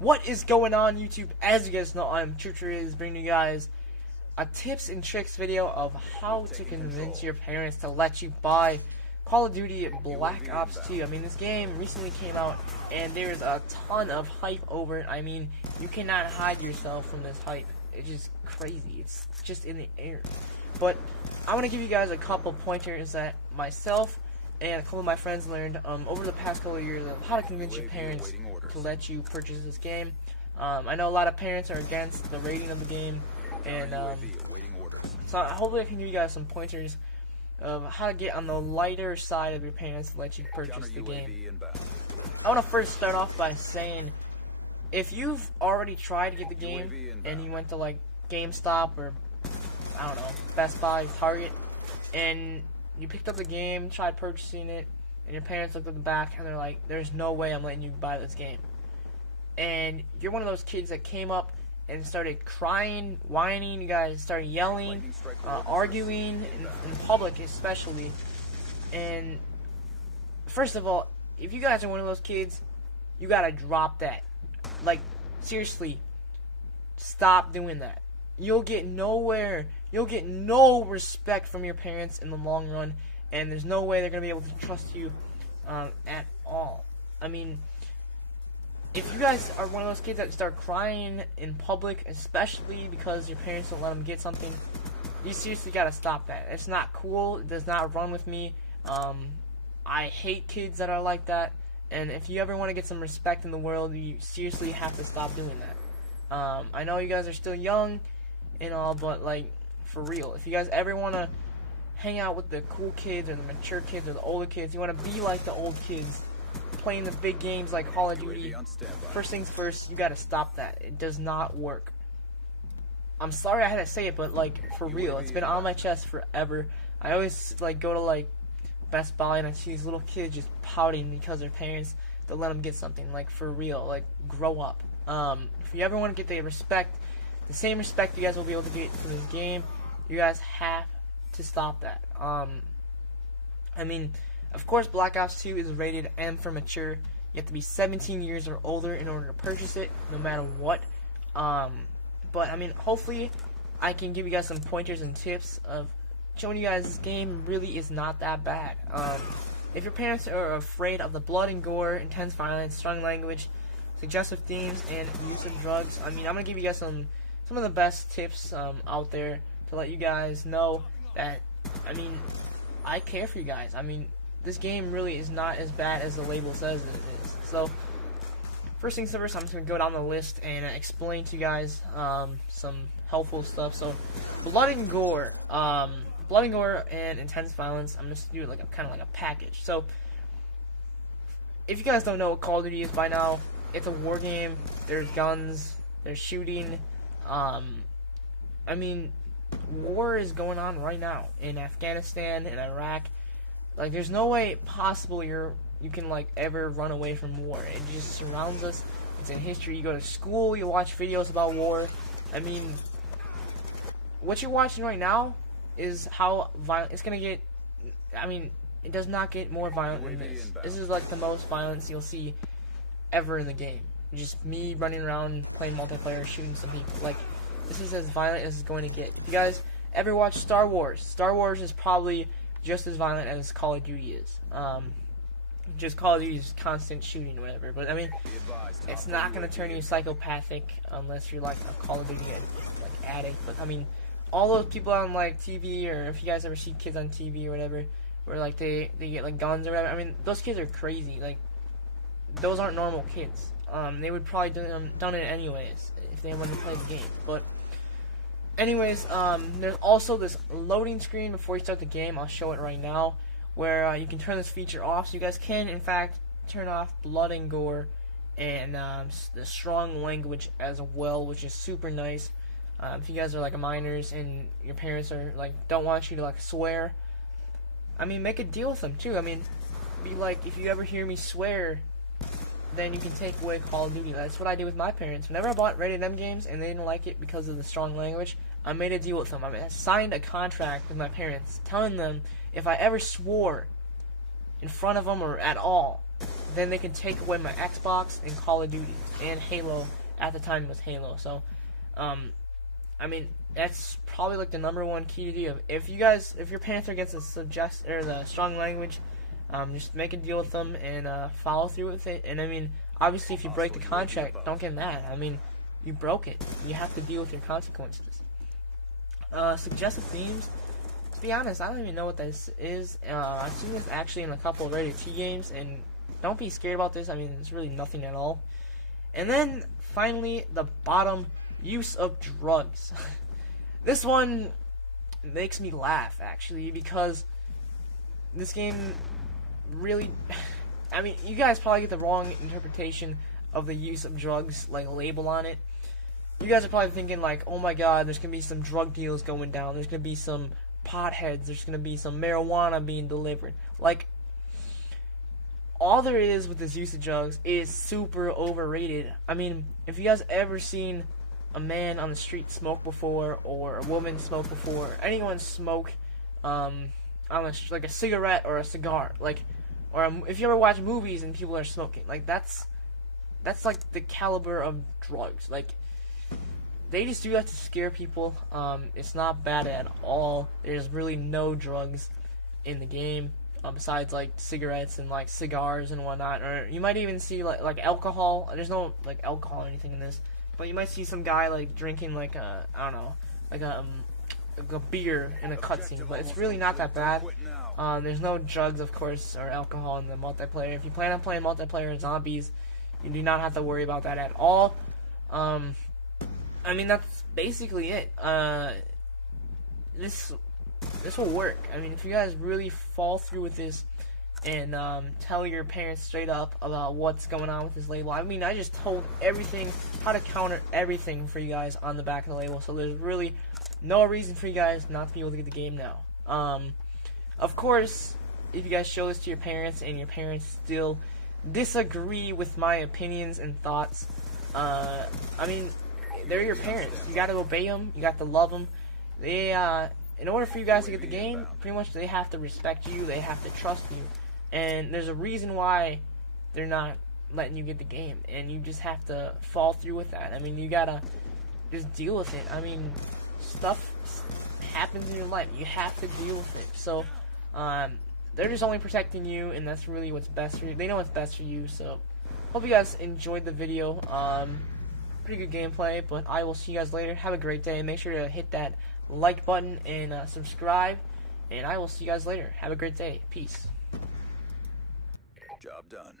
What is going on, YouTube? As you guys know, I'm Churcheriz, bringing you guys a tips and tricks video of how to convince your parents to let you buy Call of Duty Black Ops 2. I mean, this game recently came out, and there's a ton of hype over it. I mean, you cannot hide yourself from this hype. It's just crazy. It's just in the air. But I want to give you guys a couple pointers that myself and a couple of my friends learned over the past couple of years of how to convince your parents to let you purchase this game. I know a lot of parents are against the rating of the game, and so hopefully I can give you guys some pointers of how to get on the lighter side of your parents to let you purchase the game. I want to first start off by saying, if you've already tried to get the game and you went to like GameStop or I don't know, Best Buy, Target, and you picked up the game, tried purchasing it, and your parents looked at the back and they're like, there's no way I'm letting you buy this game. And you're one of those kids that came up and started crying, whining, you guys started yelling, arguing in public especially. And first of all, if you guys are one of those kids, you gotta drop that. Like, seriously, stop doing that. You'll get nowhere. You'll get no respect from your parents in the long run, and there's no way they're going to be able to trust you at all. I mean, if you guys are one of those kids that start crying in public, especially because your parents don't let them get something, you seriously got to stop that. It's not cool. It does not run with me. I hate kids that are like that, and if you ever want to get some respect in the world, you seriously have to stop doing that. I know you guys are still young and all, but like, for real, if you guys ever want to hang out with the cool kids or the mature kids or the older kids, you want to be like the old kids playing the big games like Call of Duty, first things first, you got to stop that. It does not work. I'm sorry I had to say it, but like, for real, it's been on my chest forever. I always like go to like Best Buy and I see these little kids just pouting because their parents don't let them get something. Like, for real, like, grow up. If you ever want to get the same respect you guys will be able to get for this game, you guys have to stop that. I mean, of course, Black Ops 2 is rated M for mature. You have to be 17 years or older in order to purchase it, no matter what. But I mean, hopefully, I can give you guys some pointers and tips of showing you guys this game really is not that bad. If your parents are afraid of the blood and gore, intense violence, strong language, suggestive themes, and use of drugs, I mean, I'm gonna give you guys some of the best tips out there to let you guys know that, I mean, I care for you guys. I mean, this game really is not as bad as the label says it is. So, first things first, I'm just going to go down the list and explain to you guys some helpful stuff. So, blood and gore. Blood and gore and intense violence, I'm just doing like kind of like a package. So, if you guys don't know what Call of Duty is by now, it's a war game. There's guns, there's shooting. I mean, war is going on right now in Afghanistan and Iraq. Like, there's no way possible you can like ever run away from war. It just surrounds us. It's in history. You go to school, you watch videos about war. I mean, what you're watching right now is how violent it's gonna get. I mean, it does not get more violent than this. This is like the most violence you'll see ever in the game. Just me running around playing multiplayer, shooting some people. Like, this is as violent as it's going to get. If you guys ever watch Star Wars is probably just as violent as Call of Duty is. Just Call of Duty is constant shooting or whatever. But I mean, it's not gonna turn you psychopathic unless you're like a Call of Duty like addict. But I mean, all those people on like TV, or if you guys ever see kids on TV or whatever, where like they get like guns or whatever. I mean, those kids are crazy. Like, those aren't normal kids. They would probably done it anyways if they wanted to play the game. But anyways, there's also this loading screen before you start the game. I'll show it right now, where you can turn this feature off. So you guys can, in fact, turn off blood and gore and the strong language as well, which is super nice. If you guys are like minors and your parents are like don't want you to like swear, I mean, make a deal with them too. I mean, be like, if you ever hear me swear, then you can take away Call of Duty. That's what I did with my parents. Whenever I bought rated M games and they didn't like it because of the strong language, I made a deal with them. I signed a contract with my parents telling them if I ever swore in front of them or at all, then they can take away my Xbox and Call of Duty and Halo. At the time it was Halo. So, I mean, that's probably like the #1 key to do. If your parents are against the strong language, just make a deal with them and follow through with it. And I mean, obviously, if you break the contract, don't get mad. I mean, you broke it. You have to deal with your consequences. Suggested themes. To be honest, I don't even know what this is. I've seen this actually in a couple of rated T games, and don't be scared about this. I mean, it's really nothing at all. And then, finally, the bottom, use of drugs. This one makes me laugh, actually, because this game really... I mean, you guys probably get the wrong interpretation of the use of drugs, like, label on it. You guys are probably thinking, like, oh my god, there's gonna be some drug deals going down, there's gonna be some potheads, there's gonna be some marijuana being delivered. Like, all there is with this use of drugs is super overrated. I mean, if you guys ever seen a man on the street smoke before, or a woman smoke before, anyone smoke, like a cigarette or a cigar, like, or if you ever watch movies and people are smoking, like, that's like the caliber of drugs. Like, they just do that to scare people. It's not bad at all. There's really no drugs in the game. Besides like cigarettes and like cigars and whatnot, or you might even see like alcohol. There's no like alcohol or anything in this, but you might see some guy like drinking like I don't know, like a beer in a cutscene. But it's really not that bad. There's no drugs, of course, or alcohol in the multiplayer. If you plan on playing multiplayer and zombies, you do not have to worry about that at all. I mean, that's basically it. This will work. I mean, if you guys really fall through with this and tell your parents straight up about what's going on with this label. I mean, I just told everything, how to counter everything for you guys on the back of the label. So there's really no reason for you guys not to be able to get the game now. Of course, if you guys show this to your parents and your parents still disagree with my opinions and thoughts, I mean, they're your parents. You gotta obey them. You got to love them. They, in order for you guys to get the game, pretty much they have to respect you, they have to trust you, and there's a reason why they're not letting you get the game, and you just have to fall through with that. I mean, you gotta just deal with it. I mean, stuff happens in your life, you have to deal with it. So, they're just only protecting you, and that's really what's best for you. They know what's best for you, so hope you guys enjoyed the video. Pretty good gameplay, but I will see you guys later. Have a great day. Make sure to hit that like button and subscribe, and I will see you guys later. Have a great day. Peace. Job done.